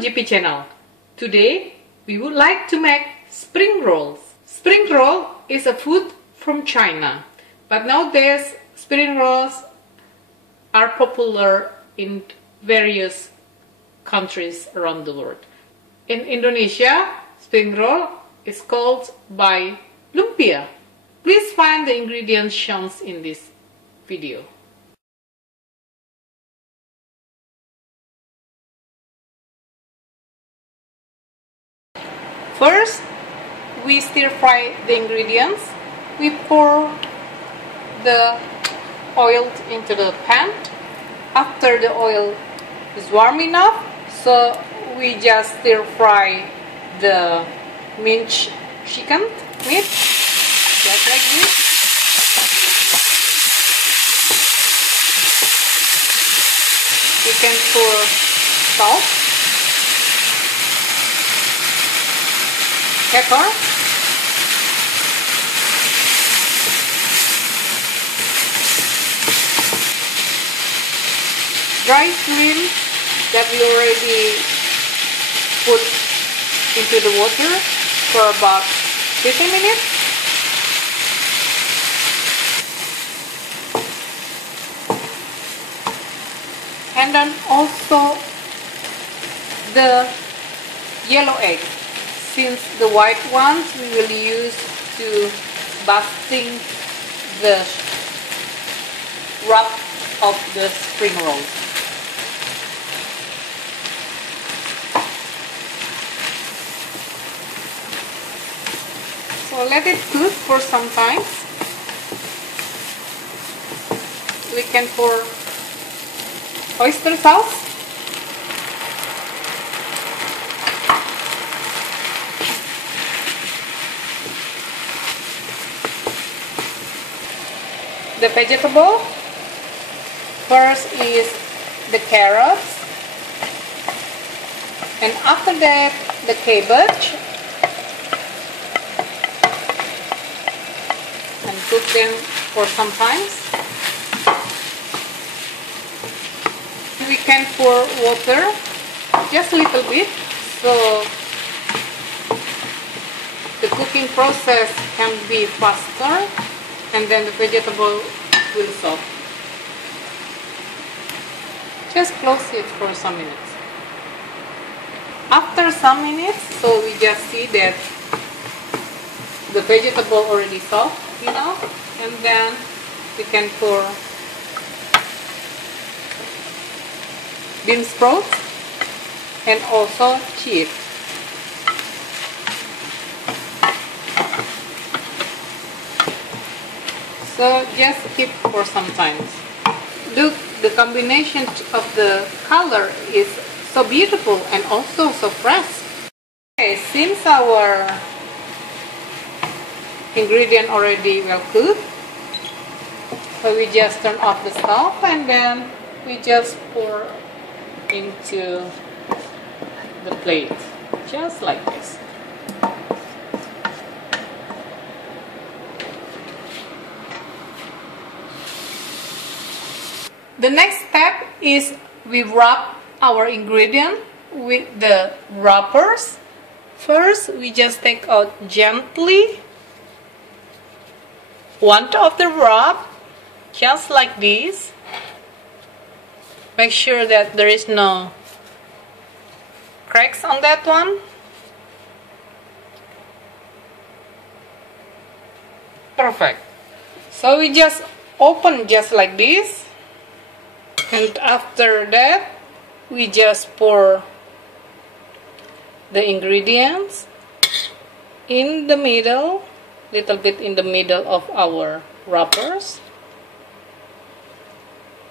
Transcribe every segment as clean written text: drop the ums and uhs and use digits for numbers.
to GP channel. Today we would like to make spring rolls. Spring roll is a food from China, but nowadays spring rolls are popular in various countries around the world. In Indonesia, spring roll is called by Lumpia. Please find the ingredients shown in this video. First, we stir fry the ingredients. We pour the oil into the pan. After the oil is warm enough, so we just stir fry the minced chicken meat, just like this. We can pour salt, pepper, dry shrimp that we already put into the water for about 50 minutes. And then also the yellow egg. Since the white ones we will use to basting the wrap of the spring rolls. So let it cook for some time. We can pour oyster sauce, the vegetable. First is the carrots, and after that the cabbage, and cook them for some time. We can pour water, just a little bit, so the cooking process can be faster, and then the vegetable will soft. Just close it for some minutes. After some minutes, so we just see that the vegetable already soft enough, and then we can pour bean sprouts and also cheese. So just keep for some time. Look, the combination of the color is so beautiful and also so fresh. Okay, since our ingredient already well cooked, so we just turn off the stove and then we just pour into the plate, just like this. The next step is we wrap our ingredient with the wrappers. First, we just take out gently one of the wrap, just like this. Make sure that there is no cracks on that one. Perfect. So we just open just like this. And after that, we just pour the ingredients in the middle, little bit in the middle of our wrappers.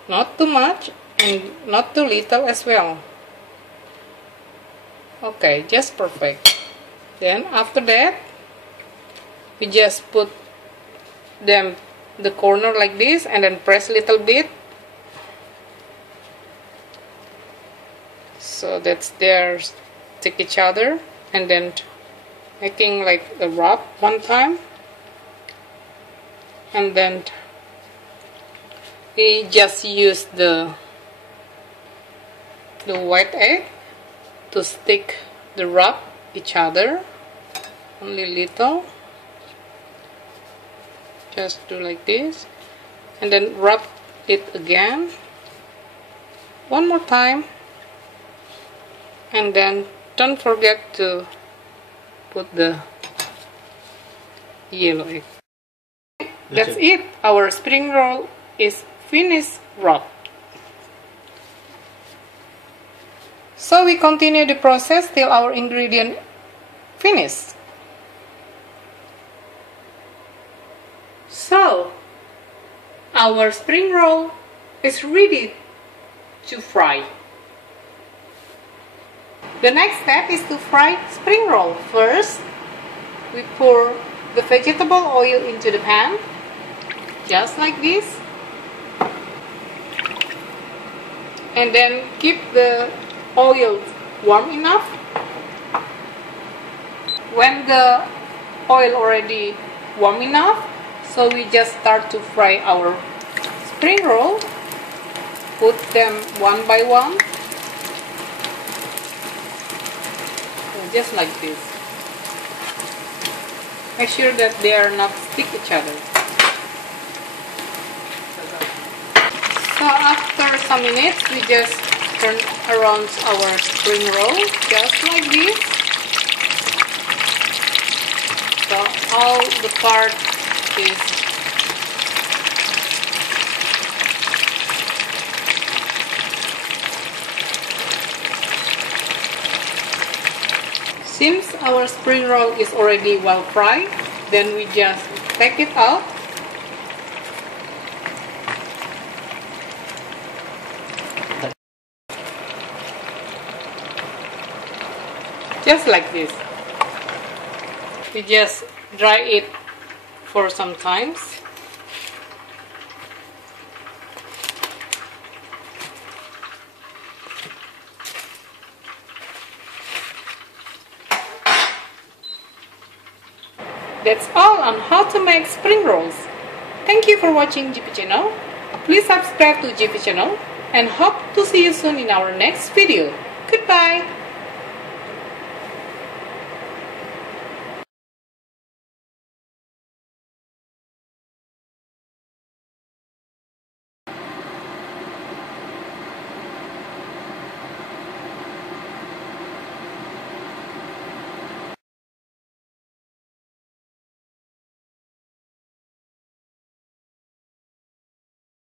Not too much and not too little as well. Okay, just perfect. Then after that, we just put them the corner like this and then press a little bit, so that they stick each other, and then making like a wrap one time, and then we just use the white egg to stick the wrap each other, only little. Just do like this, and then wrap it again one more time, and then don't forget to put the yellow egg. That's it. Our spring roll is finished wrapped. So we continue the process till our ingredient finish. So our spring roll is ready to fry. The next step is to fry spring roll. First, we pour the vegetable oil into the pan, just like this, and then keep the oil warm enough. When the oil already warm enough, so we just start to fry our spring roll. Put them one by one, just like this. Make sure that they are not stick each other. So after some minutes, we just turn around our spring roll, just like this. So all the part is since our spring roll is already well fried, then we just take it out. Just like this. We just dry it for some times. That's all on how to make spring rolls. Thank you for watching GP channel. Please subscribe to GP channel and hope to see you soon in our next video. Goodbye.